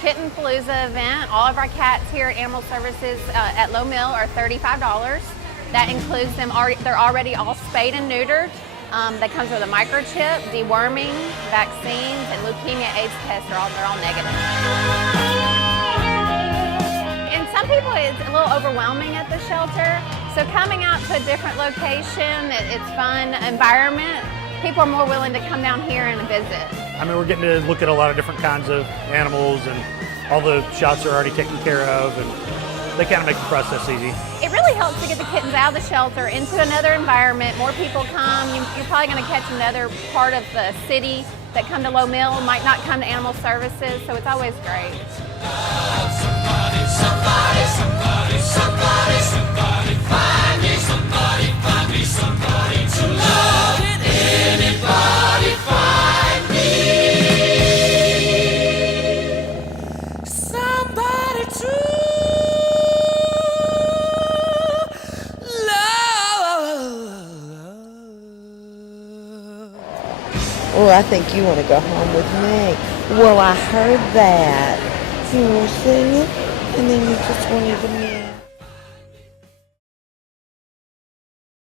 Kittenpalooza event. All of our cats here at Animal Services at Lowe Mill are $35. That includes them, they're already all spayed and neutered. That comes with a microchip, deworming, vaccines, and leukemia AIDS tests. They're all negative. And some people, it's a little overwhelming at the shelter. So coming out to a different location, it's fun environment. People are more willing to come down here and visit. I mean, we're getting to look at a lot of different kinds of animals, and all the shots are already taken care of, and they kind of make the process easy. It really helps to get the kittens out of the shelter into another environment. More people come. You're probably going to catch another part of the city that come to Lowe Mill, might not come to Animal Services, so it's always great. Somebody, find me somebody to love. Anybody find me somebody to Oh, I think you want to go home with me. Well, I heard that. You were singing, and then you just wanted to